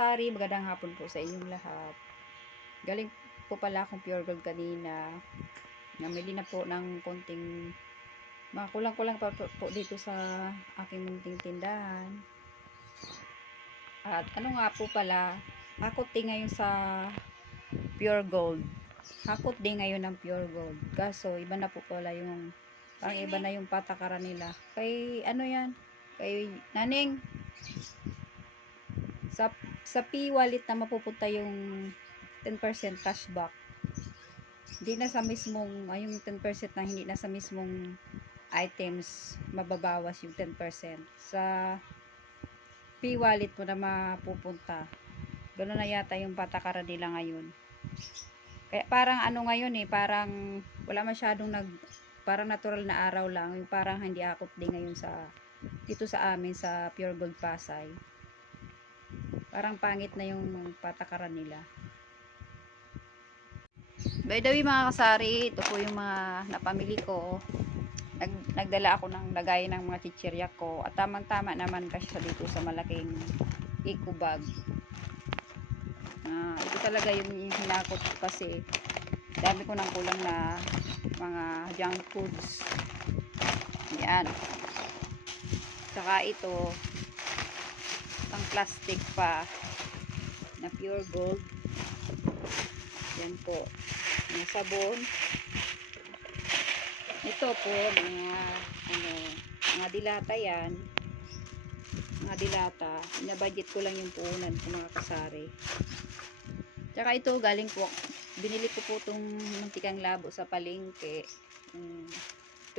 kasari, magandang hapon po sa inyong lahat. Galing po pala akong Pure Gold kanina. Namili na po ng konting, mga kulang-kulang pa po dito sa aking munting tindahan. At ano nga po pala, hakot din ngayon sa Pure Gold. Hakot din ngayon ng Pure Gold. Kaso, iba na po pala yung, parang iba na yung patakaran nila. Kay, ano yan? Kay Naning. Sa P-Wallet na mapupunta yung 10% cashback. Hindi na sa mismong, yung 10% na hindi na sa mismong items, mababawas yung 10%. Sa P-Wallet mo na mapupunta. Gano'n na yata yung patakaran nila ngayon. Kaya parang ano ngayon parang wala masyadong parang natural na araw lang. Yung parang hindi akot din ngayon dito sa amin sa Pure Gold Pasay. Parang pangit na yung patakaran nila. By the way mga kasari, ito po yung mga napamili ko. Nagdala ako ng lagay ng mga chichirya ko. At tamang-tama naman kasi dito sa malaking eco bag. Ito talaga yung hinakot ko kasi dami ko ng kulang na mga junk foods. Yan. Saka ito, pang plastic pa na Pure Gold. Yan po. Mga sabon. Ito po, mga dilata yan. Mga dilata. Inabudget ko lang yung puhunan ko mga kasari. Tsaka ito, galing po. Binili ko po itong muntikang labo sa palengke.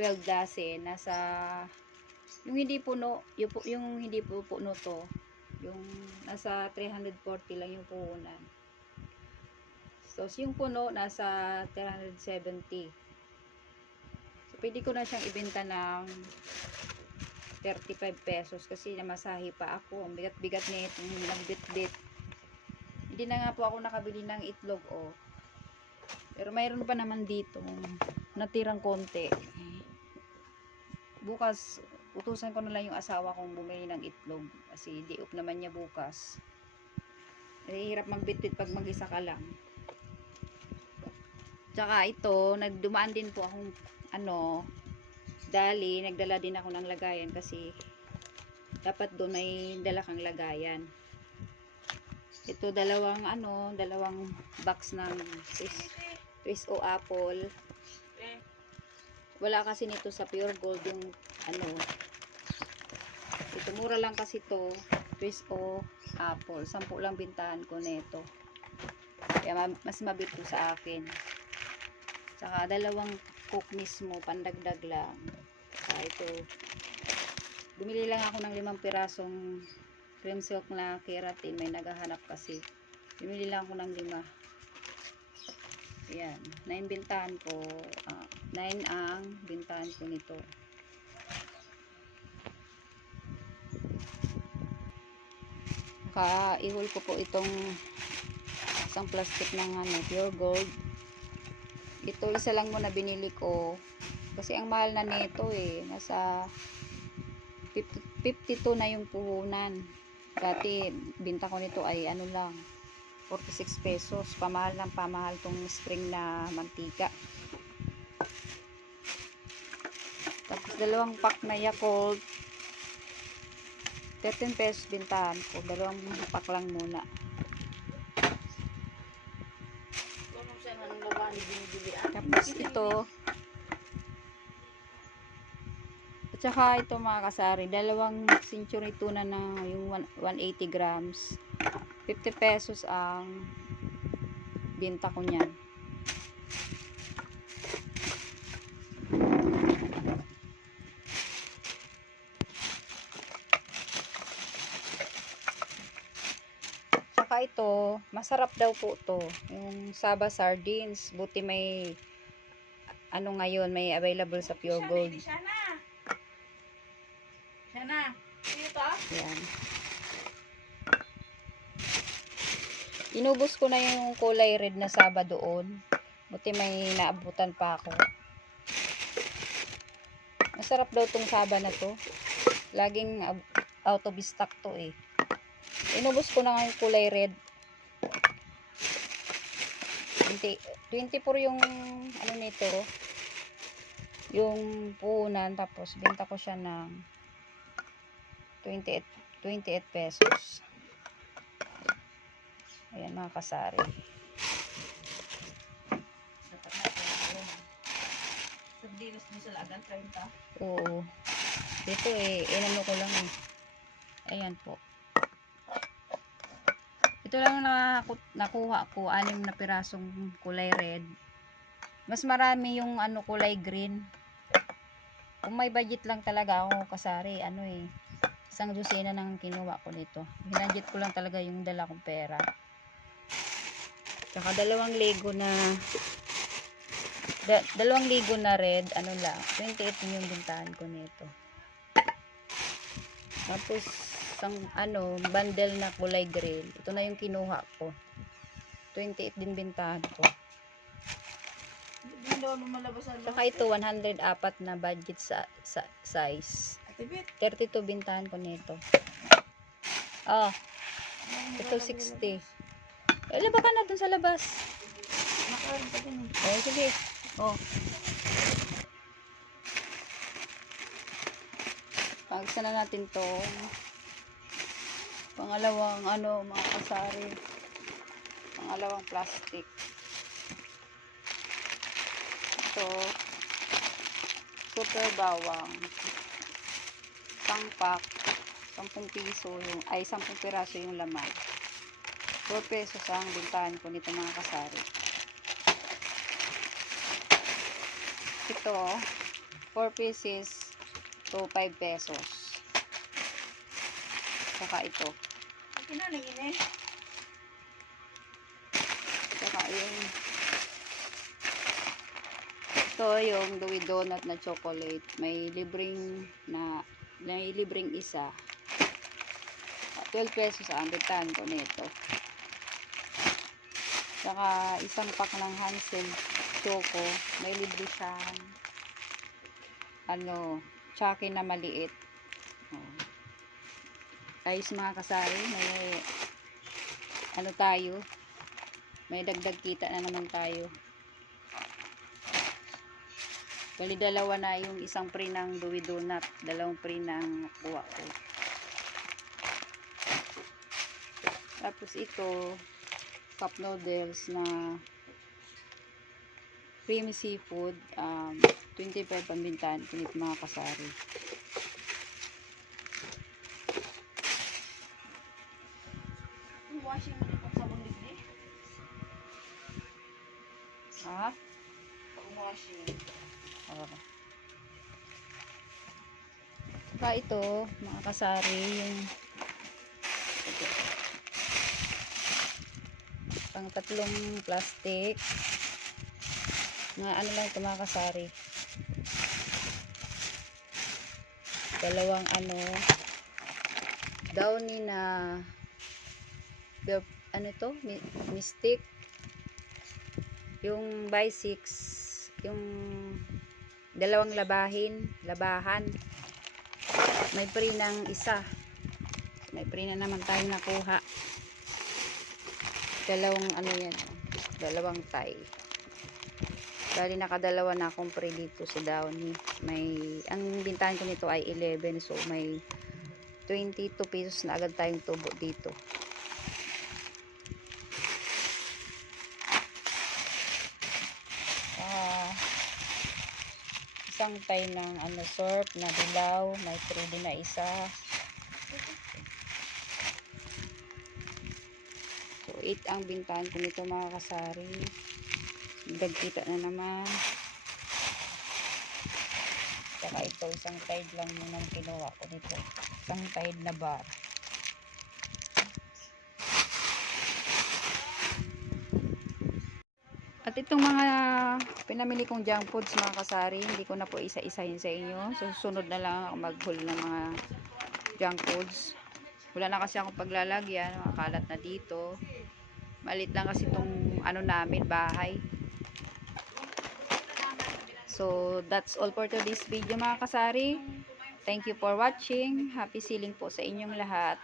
12 dozen. Nasa, yung hindi puno, yung hindi po puno to. Yung nasa 340 lang yung puhunan. So, yung puno, nasa 370. So, pwede ko na siyang ibenta ng 35 pesos kasi namasahe pa ako. Ang bigat-bigat na itong nagbit-bit. Hindi na nga po ako nakabili ng itlog, oh. Pero mayroon pa naman dito natirang konti. Bukas, utusan ko na lang yung asawa kong bumili ng itlog. Kasi di up naman niya bukas. Hirap magbit-bit pag mag-isa ka lang. Tsaka ito, nagdumaan din po akong nagdala din ako ng lagayan kasi dapat doon may dala kang lagayan. Ito dalawang box ng Twist o apple. Wala kasi nito sa Pure Gold yung ito mura lang kasi to, Twist o apple. 10 lang bintahan ko nito. Kaya mas mabito sa akin. Saka dalawang cook mismo, pandagdag lang. Saka ito, bumili lang ako ng 5 pirasong cream silk na keratin. May naghahanap kasi. Bumili lang ako ng 5. Ayan, 9 bintahan ko. 9 ang bintahan ko nito. Ihol ko po itong isang plastic ng Pure Gold. Ito isa lang muna binili ko kasi ang mahal na nito nasa 52 na yung puhunan. Dati binta ko nito ay lang 46 pesos. Pamahal ng pamahal tong spring na mantika. Tapos dalawang pack na Yakult, 13 pesos bintahan ko. Dalawang pack lang muna. Tapos ito, at saka ito mga kasari, dalawang century tuna na yung 180 grams, 50 pesos ang binta ko niyan. Saka ito, masarap daw po to, yung Saba sardines. Buti may ngayon, may available sa Pure Gold. Sana. Dito? Yan. Inubos ko na yung kulay red na Saba doon. Buti may naabutan pa ako. Masarap daw tong Saba na to. Laging out of stock to Inubos ko na nga yung kulay red. 24 yung ano nito, yung puhunan, tapos benta ko siya ng 28 pesos. Ayan mga kasari. Sardinas ni sa lagan 30. Oo. Dito inano ko lang eh. Ayan po. Ito lang nakuha ko, 6 na pirasong kulay red. Mas marami yung ano kulay green. Kung may budget lang talaga ako kasari, isang dosena nang kinuha ko nito. Hinadget ko lang talaga yung dala kong pera. Tsaka 2 ligo na red, ano lang, 28 yung bintahan ko nito. Tapos bundle na kulay green. Ito na yung kinuha ko. 28 din bintahan ko. Hindi daw lumalabas ang Saka ito 104 na budget sa size. Atibit. 32 bintahan ko nito. Ito 60. Laba ka na dun sa labas. Nakaroon pa din eh. Sige. Pagsa na natin to. Pangalawang mga kasari. Pangalawang plastic. Ito. Super bawang. Isang pack. 10 piso 10 piraso yung laman. 4 pesos ang bintahan ko nito mga kasari. Ito 4 pieces to 5 pesos. Saka ito. Kinaningin eh. Saka ito yung Dewey Donut na chocolate. May libreng isa. 12 pesos ang bintahan ko nito. Saka isang pack ng Hansel Choco. May libre siyang Chucky na maliit. Ayos mga kasari. May dagdag kita na naman tayo. Bali 2 na yung isang pre ng Dewey Donut. 2 pre ng nakuha ko. Tapos ito cup noodles na creamy seafood, 25 ang bintahan ko nito mga kasari. Washing mo itong sabon ligli. Pag-washing. Saka ito mga kasari, yung pang 3 plastic na lang ito mga kasari. 2 downy na Mystic, yung by 6, yung 2 labahan, may free ng isa, may free na naman tayo nakuha. 2 2 tie. Bali nakadalawa na akong free dito sa Downy. Ang bintahan ko nito ay 11, so may 22 pesos na agad tayong tubo dito. Isang tie ng surf na dilaw, may 3D na isa. So 8 ang bintahan ko nito mga kasari. Dagkita na naman. Saka ito, isang tide lang yun ang kinuha ko nito. Isang tide na bar. At itong mga pinamili kong junk foods mga kasari, hindi ko na po isa-isahin sa inyo. So, susunod na lang ako maghuli ng mga junk foods. Wala na kasi akong paglalagyan, makalat na dito. Malit lang kasi itong namin, bahay. So, that's all for today's video mga kasari. Thank you for watching. Happy selling po sa inyong lahat.